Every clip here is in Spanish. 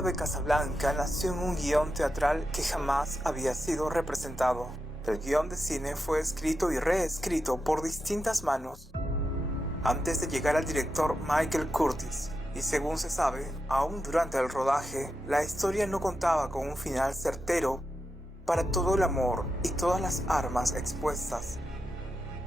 árabe Casablanca nació en un guión teatral que jamás había sido representado. El guión de cine fue escrito y reescrito por distintas manos antes de llegar al director Michael Curtiz, y según se sabe, aún durante el rodaje, la historia no contaba con un final certero para todo el amor y todas las armas expuestas.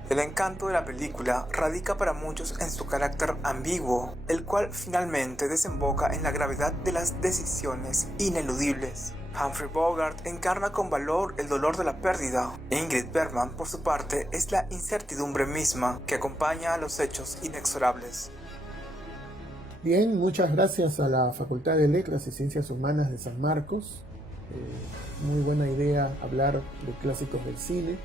El encanto de la película radica para muchos en su carácter ambiguo, el cual finalmente desemboca en la gravedad de las decisiones ineludibles. Humphrey Bogart encarna con valor el dolor de la pérdida. Ingrid Bergman, por su parte, es la incertidumbre misma que acompaña a los hechos inexorables. Bien, muchas gracias a la Facultad de Letras y Ciencias Humanas de San Marcos. Muy buena idea hablar de clásicos del cine.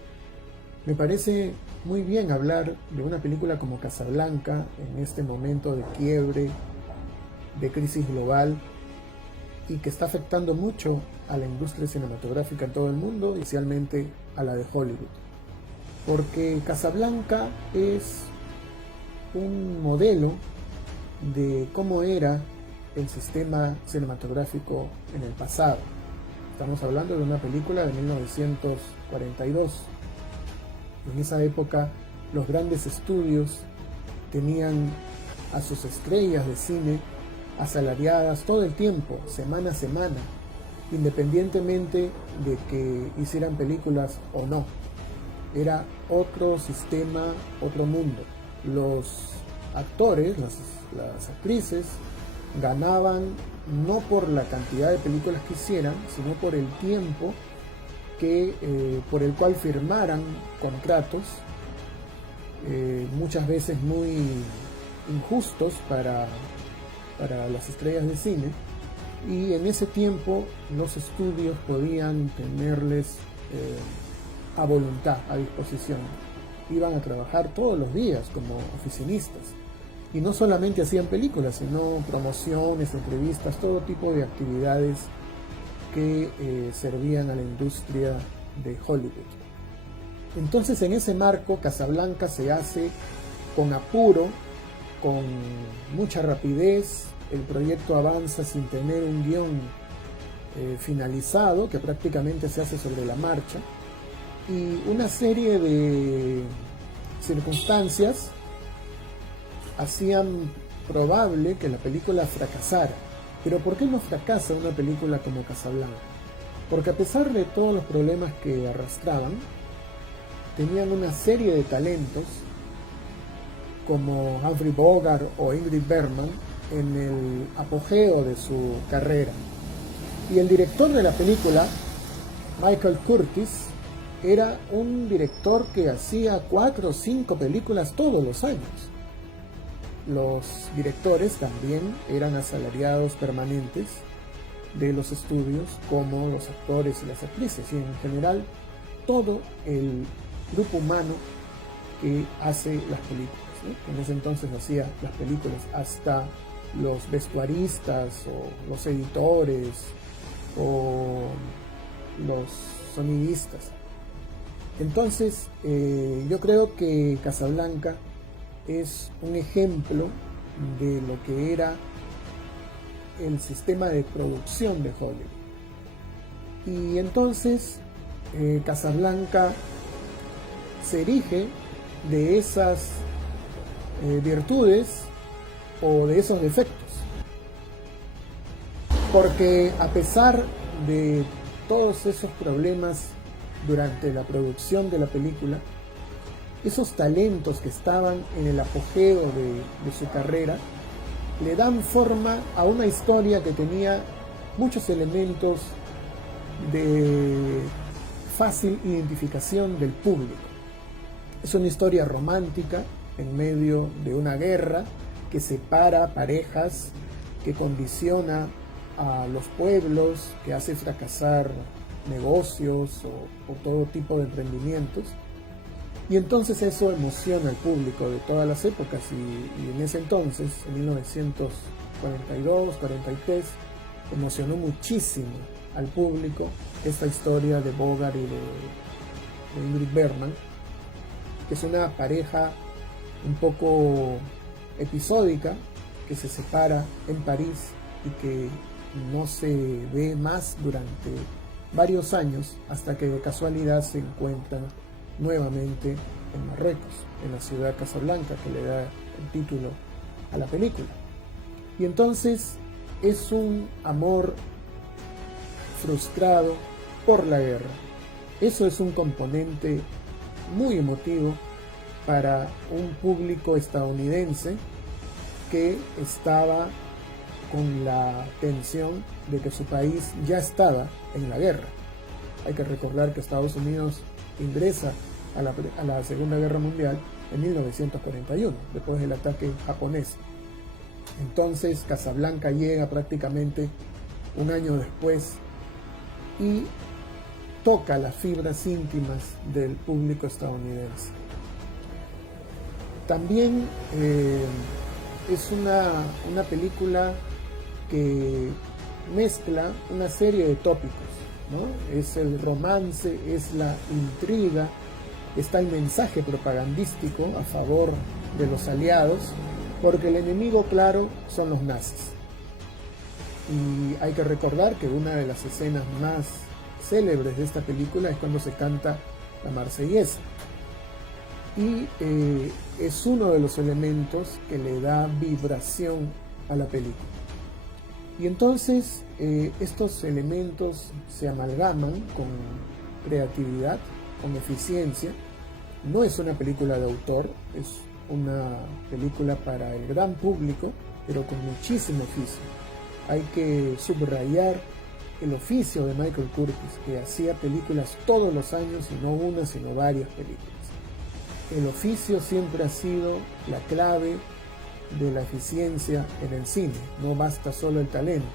Me parece muy bien hablar de una película como Casablanca en este momento de quiebre, de crisis global, y que está afectando mucho a la industria cinematográfica en todo el mundo, especialmente a la de Hollywood. Porque Casablanca es un modelo de cómo era el sistema cinematográfico en el pasado. Estamos hablando de una película de 1942. En esa época los grandes estudios tenían a sus estrellas de cine asalariadas todo el tiempo, semana a semana, independientemente de que hicieran películas o no. Era otro sistema, otro mundo. Los actores, las actrices, ganaban no por la cantidad de películas que hicieran, sino por el tiempo por el cual firmaran contratos, muchas veces muy injustos para las estrellas de cine, y en ese tiempo los estudios podían tenerles a voluntad, a disposición. Iban a trabajar todos los días como oficinistas, y no solamente hacían películas, sino promociones, entrevistas, todo tipo de actividades que servían a la industria de Hollywood. Entonces, en ese marco, Casablanca se hace con apuro, con mucha rapidez. El proyecto avanza sin tener un guión finalizado, que prácticamente se hace sobre la marcha, y una serie de circunstancias hacían probable que la película fracasara. Pero ¿por qué no fracasa una película como Casablanca? Porque a pesar de todos los problemas que arrastraban, tenían una serie de talentos como Humphrey Bogart o Ingrid Bergman en el apogeo de su carrera. Y el director de la película, Michael Curtiz, era un director que hacía 4 o 5 películas todos los años. Los directores también eran asalariados permanentes de los estudios, como los actores y las actrices, y en general todo el grupo humano que hace las películas, ¿no? En ese entonces hacía las películas hasta los vestuaristas o los editores o los sonidistas. Entonces yo creo que Casablanca es un ejemplo de lo que era el sistema de producción de Hollywood. Y entonces Casablanca se erige de esas virtudes o de esos defectos. Porque a pesar de todos esos problemas durante la producción de la película, esos talentos que estaban en el apogeo de su carrera le dan forma a una historia que tenía muchos elementos de fácil identificación del público. Es una historia romántica en medio de una guerra que separa parejas, que condiciona a los pueblos, que hace fracasar negocios o todo tipo de emprendimientos. Y entonces eso emociona al público de todas las épocas, y en ese entonces, en 1942, 43, emocionó muchísimo al público esta historia de Bogart y de Ingrid Bergman, que es una pareja un poco episódica que se separa en París y que no se ve más durante varios años hasta que de casualidad se encuentran nuevamente en Marruecos, en la ciudad de Casablanca, que le da el título a la película. Y entonces es un amor frustrado por la guerra. Eso es un componente muy emotivo para un público estadounidense que estaba con la tensión de que su país ya estaba en la guerra. Hay que recordar que Estados Unidos ingresa a la Segunda Guerra Mundial en 1941, después del ataque japonés. Entonces Casablanca llega prácticamente un año después y toca las fibras íntimas del público estadounidense. También es una película que mezcla una serie de tópicos, ¿no? Es el romance, es la intriga, está el mensaje propagandístico a favor de los aliados, porque el enemigo claro son los nazis. Y hay que recordar que una de las escenas más célebres de esta película es cuando se canta la Marsellesa. Y es uno de los elementos que le da vibración a la película. Y entonces estos elementos se amalgaman con creatividad, con eficiencia. No es una película de autor, es una película para el gran público, pero con muchísimo oficio. Hay que subrayar el oficio de Michael Curtiz, que hacía películas todos los años, y no una, sino varias películas. El oficio siempre ha sido la clave de la eficiencia en el cine. No basta solo el talento.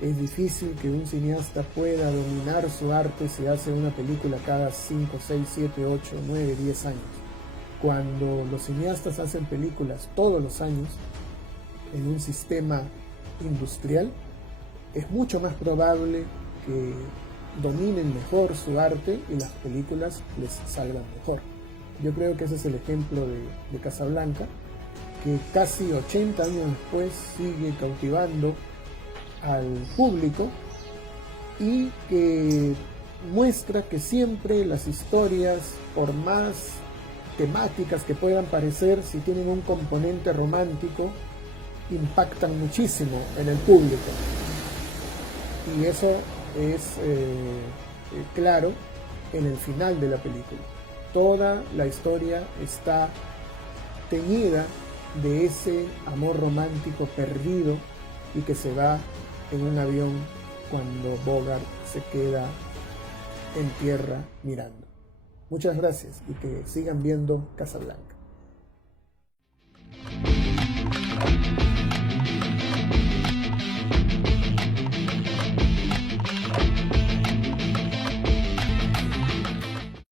Es difícil que un cineasta pueda dominar su arte si hace una película cada 5, 6, 7, 8, 9, 10 años. Cuando los cineastas hacen películas todos los años en un sistema industrial, es mucho más probable que dominen mejor su arte y las películas les salgan mejor. Yo creo que ese es el ejemplo de Casablanca, que casi 80 años después sigue cautivando al público y que muestra que siempre las historias, por más temáticas que puedan parecer, si tienen un componente romántico, impactan muchísimo en el público. Y eso es claro en el final de la película. Toda la historia está teñida de ese amor romántico perdido y que se va en un avión cuando Bogart se queda en tierra mirando. Muchas gracias y que sigan viendo Casablanca.